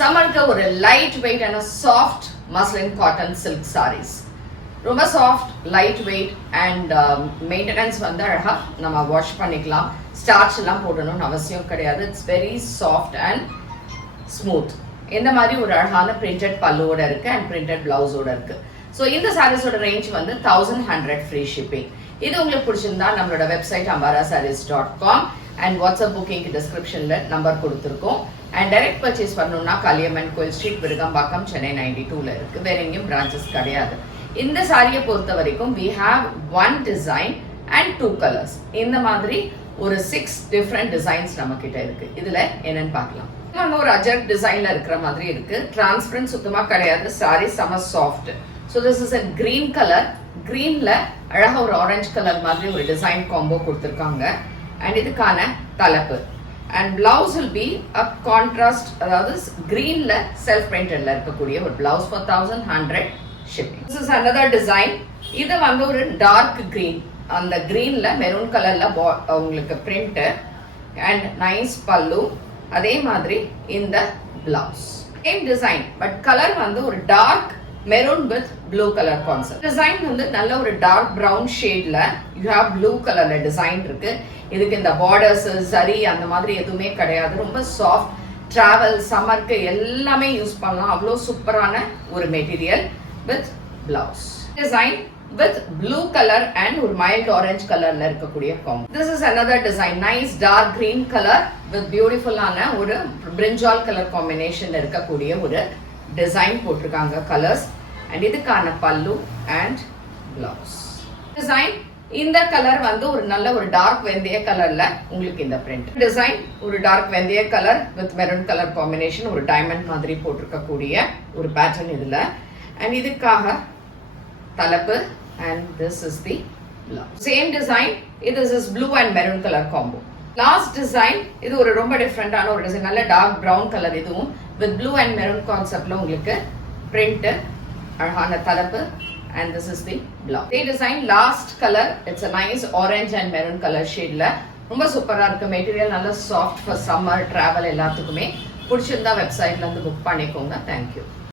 சம்மருக்கு ஒரு light weight and soft muslin cotton silk sarees. ரொம்ப soft, light weight and maintenance வந்து அழகா நம்ம வாஷ் பண்ணிக்கலாம். ஸ்டார்ச் எல்லாம் போடணும்னு அவசியம் கிடையாது. It's very soft and smooth. இந்த மாதிரி ஒரு அழகான பிரிண்டட் பல்லுவோட இருக்கு அண்ட் பிரிண்டட் பிளவுஸோட இருக்கு. ஸோ இந்த சாரீஸோட ரேஞ்ச் வந்து 1100 ஃப்ரீ ஷிப்பிங். இது உங்களுக்கு பிடிச்சிருந்தா நம்மளோட website ambarasarees.com and WhatsApp booking டிஸ்கிரிப்ஷன்ல நம்பர் கொடுத்துருக்கோம். அண்ட் டைரக்ட் பர்ச்சேஸ் பண்ணணும்னா காளியம்மன் கோயில் ஸ்ட்ரீட், விருகம்பாக்கம், சென்னை 92ல இருக்கு. வேற எங்கேயும் பிரான்ச்சஸ் கிடையாது. இந்த சாரியை பொறுத்த வரைக்கும் we have one design and 2 colors. இந்த மாதிரி ஒரு 6 டிஃப்ரெண்ட் டிசைன்ஸ் நம்ம கிட்ட இருக்கு. இதுல என்னன்னு பார்க்கலாம். ஒரு அஜர்க் டிசைன்ல இருக்கிற மாதிரி இருக்கு. டிரான்ஸ்பரன்ட் சுத்தமா கிடையாது. சாரி செம soft. So this is a green colour. கிரீன்ல அழகா ஒரு ஆரஞ்சு கலர் மாதிரி ஒரு டிசைன் காம்போ கொடுத்துருக்காங்க. அண்ட் இதுக்கான தலைப்பு and blouse will be a contrast, அதாவது கிரீன்ல செல்ஃப் பிரிண்டட்ல இருக்கக்கூடிய ஒரு blouse for 1100 shipping. This is another design. இது வந்து ஒரு டார்க் கிரீன், அந்த கிரீன்ல மெரூன் கலர்ல உங்களுக்கு பிரிண்ட் அண்ட் நைஸ் பல்லு. அதே மாதிரி இந்த blouse same design, but colour வந்து ஒரு dark maroon with blue colour concept. Design வந்து நல்ல ஒரு டார்க் பிரவுன் ஷேட்ல யூ ஹேவ் ப்ளூ கலர்ல டிசைன் இருக்கு. இதுக்கு இந்த பார்டர்ஸ் சரி அந்த மாதிரி எதுவுமே கிடையாது. ரொம்ப சாஃப்ட், டிராவல் சம்மருக்கு எல்லாமே யூஸ் பண்ணலாம். அவ்வளோ சூப்பரான ஒரு material with blouse design with blue color and ஒரு mild orange colorல இருக்கக்கூடிய combo. This is another design, nice dark green color with beautiful ஆன ஒரு brinjal color combination இருக்கக்கூடிய ஒரு டிசைன் போட்டிருக்காங்க கலர்ஸ். அண்ட் இதுக்கான பல்லு அண்ட் பிளவுஸ் டிசைன். இந்த கலர் வந்து ஒரு நல்ல ஒரு டார்க் வெந்தய கலர்ல உங்களுக்கு இந்த பிரிண்ட் டிசைன். ஒரு டார்க் வெந்தய colour with maroon colour combination, ஒரு டைமண்ட் மாதிரி போட்டிருக்கக்கூடிய ஒரு பேட்டர்ன் இதுல. அண்ட் இதுக்காக தலைப்பு and this is the blouse. Same design. This is blue and maroon color combo. Last design, இது ஒரு ரொம்ப டிஃபரெண்டான ஒரு டிசைன். நல்ல டார்க் பிரவுன் கலர், இதுவும் with blue and maroon கான்செப்ட்ல உங்களுக்கு print, அழகான தலைப்பு and this is the blouse. இதே design last colour, it's a nice orange and maroon color shadeல ரொம்ப சூப்பரா இருக்கு. மெட்டீரியல் நல்ல சாஃப்ட் ஃபார் சம்மர் டிராவல் எல்லாத்துக்குமே. பிடிச்சிருந்தா வெப்சைட்ல இருந்து புக் பண்ணிக்கோங்க. தேங்க்யூ.